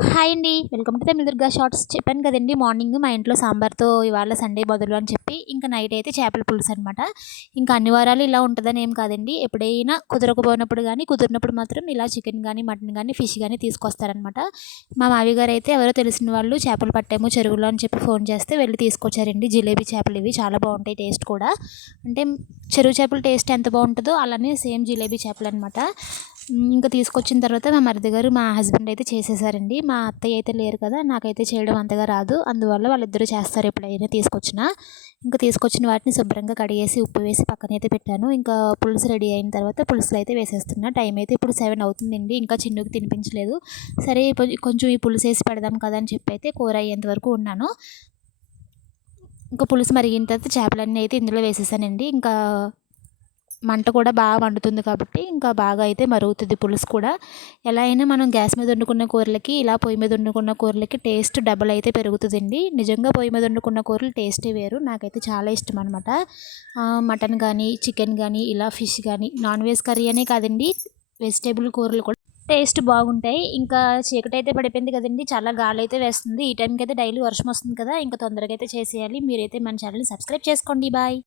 Hi అండి. Welcome to the Durga shorts. చెప్పాను కదండీ మార్నింగ్ మా ఇంట్లో సాంబార్‌తో ఇవాళ సండే బదులు అని చెప్పి, ఇంకా నైట్ అయితే చేపల పులుసు అనమాట. ఇంకా అన్ని వారాలు ఇలా ఉంటదని ఏం కాదండి. ఎప్పుడైనా కుదరకపోయినప్పుడు గానీ, కుదిరినప్పుడు మాత్రం ఇలా చికెన్ గానీ, మటన్ గానీ, ఫిష్ గానీ తీసుకొస్తారనమాట. మా మావయ్య గారైతే ఎవరో తెలిసిన వాళ్ళు చేపలు పట్టాము చెరువులో అని చెప్పి ఫోన్ చేస్తే వెళ్ళి తీసుకొచ్చారండి. జిలేబీ చేపలు ఇవి చాలా బావుంటాయి టేస్ట్ కూడా. అంటే చెరువు చేపల టేస్ట్ ఎంత బావుంటదో అలానే సేమ్ జిలేబీ చేపలనమాట. ఇంకా తీసుకొచ్చిన తర్వాత మా మరిది గారు, మా హస్బెండ్ అయితే చేసేసారండి. మా అత్తయ్య అయితే లేరు కదా! నాకైతే చేయడం అంతగా రాదు. అందువల్ల వాళ్ళిద్దరూ చేస్తారు ఎప్పుడైనా తీసుకొచ్చినా. ఇంకా తీసుకొచ్చిన వాటిని శుభ్రంగా కడిగేసి, ఉప్పు వేసి పక్కనైతే పెట్టాను. ఇంకా పులుసు రెడీ అయిన తర్వాత పులుసులో అయితే వేసేస్తున్నా. టైం అయితే ఇప్పుడు 7 అవుతుందండి. ఇంకా చిన్నుకి తినిపించలేదు. సరే కొంచెం ఈ పులుసేసి పెడదాం కదా అని చెప్పి అయితే కూర అయ్యేంత వరకు ఉన్నాను. ఇంకా పులుసు మరిగిన తర్వాత చేపలన్నీ అయితే ఇందులో వేసేసానండి. ఇంకా మంట కూడా బాగా మండుతుంది కాబట్టి ఇంకా బాగా అయితే మరుగుతుంది పులుసు కూడా. ఎలా అయినా మనం గ్యాస్ మీద వండుకున్న కూరలకి, ఇలా పొయ్యి మీద వండుకున్న కూరలకి టేస్ట్ డబల్ అయితే పెరుగుతుందండి. నిజంగా పొయ్యి మీద వండుకున్న కూరలు టేస్టే వేరు. నాకైతే చాలా ఇష్టం అనమాట. మటన్ కానీ, చికెన్ కానీ, ఇలా ఫిష్ కానీ, నాన్ వెజ్ కర్రీ అనే కాదండి, వెజిటేబుల్ కూరలు కూడా టేస్ట్ బాగుంటాయి. ఇంకా చీకటైతే పడిపోయింది కదండీ! చాలా గాలైతే వేస్తుంది. ఈ టైంకి అయితే డైలీ వర్షం వస్తుంది కదా! ఇంకా తొందరగా అయితే చేసేయాలి. మీరైతే మన ఛానల్‌ని సబ్స్క్రైబ్ చేసుకోండి. బాయ్.